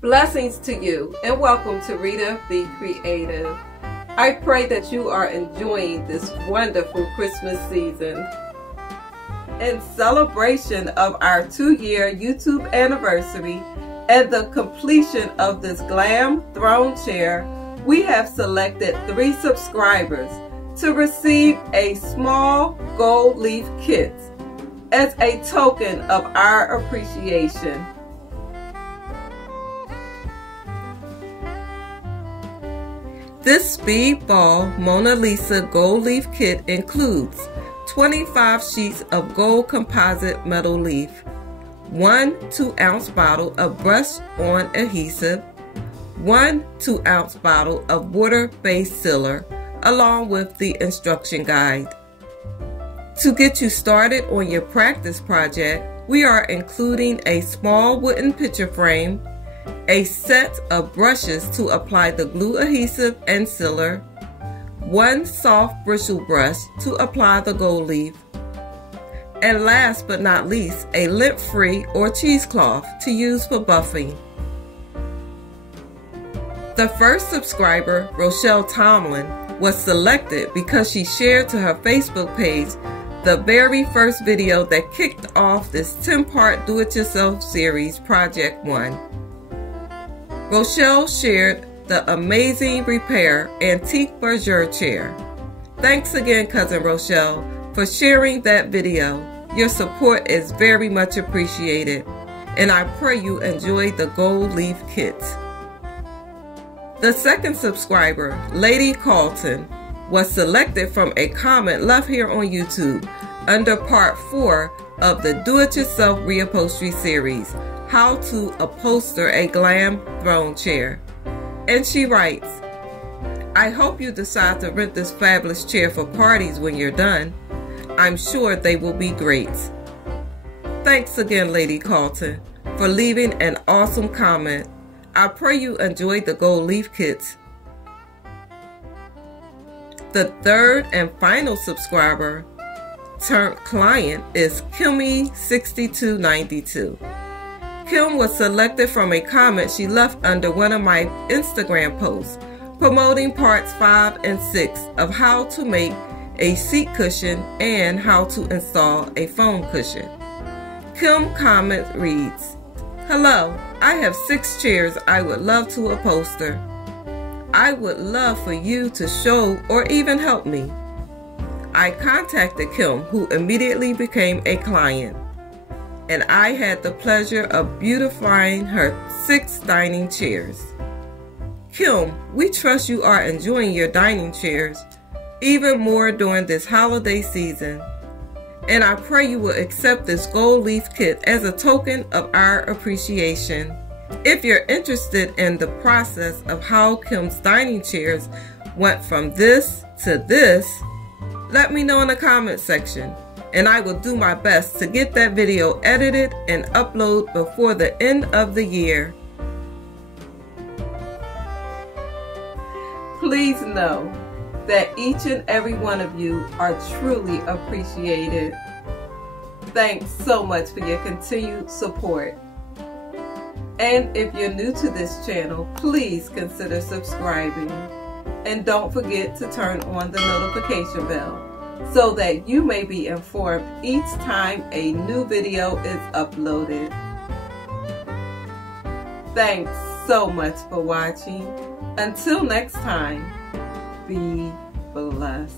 Blessings to you and welcome to Rita Be Creative. I pray that you are enjoying this wonderful Christmas season. In celebration of our 2-year YouTube anniversary and the completion of this glam throne chair, we have selected 3 subscribers to receive a small gold leaf kit as a token of our appreciation. This Speedball Mona Lisa gold leaf kit includes 25 sheets of gold composite metal leaf, 1 2-ounce bottle of brush-on adhesive, 1 2-ounce bottle of water-based sealer, along with the instruction guide. To get you started on your practice project, we are including a small wooden picture frame, a set of brushes to apply the glue adhesive and sealer, 1 soft bristle brush to apply the gold leaf, and last but not least, a lint-free or cheesecloth to use for buffing. The first subscriber, Rochelle Tomlin, was selected because she shared to her Facebook page the very first video that kicked off this 10-part do-it-yourself series, Project 1. Rochelle shared the amazing repair antique bergère chair. Thanks again, Cousin Rochelle, for sharing that video. Your support is very much appreciated, and I pray you enjoy the gold leaf kit. The second subscriber, Lady Coulter, was selected from a comment left here on YouTube under part 4 of the Do-It-Yourself Reupholstery series, How to Upholster a Glam Throne Chair. And she writes, I hope you decide to rent this fabulous chair for parties when you're done. I'm sure they will be great. Thanks again, Lady Coulter, for leaving an awesome comment. I pray you enjoyed the gold leaf kit. The third and final subscriber turned client is Kimmy6292. Kim was selected from a comment she left under one of my Instagram posts promoting parts 5 and 6 of how to make a seat cushion and how to install a foam cushion. Kim comment reads, Hello, I have 6 chairs I would love to upholster. I would love for you to show or even help me. I contacted Kim, who immediately became a client, and I had the pleasure of beautifying her 6 dining chairs. Kim, we trust you are enjoying your dining chairs even more during this holiday season, and I pray you will accept this gold leaf kit as a token of our appreciation. If you're interested in the process of how Kim's dining chairs went from this to this, let me know in the comment section, and I will do my best to get that video edited and upload before the end of the year. Please know that each and every one of you are truly appreciated. Thanks so much for your continued support. And if you're new to this channel, please consider subscribing. And don't forget to turn on the notification bell so that you may be informed each time a new video is uploaded. Thanks so much for watching. Until next time, be blessed.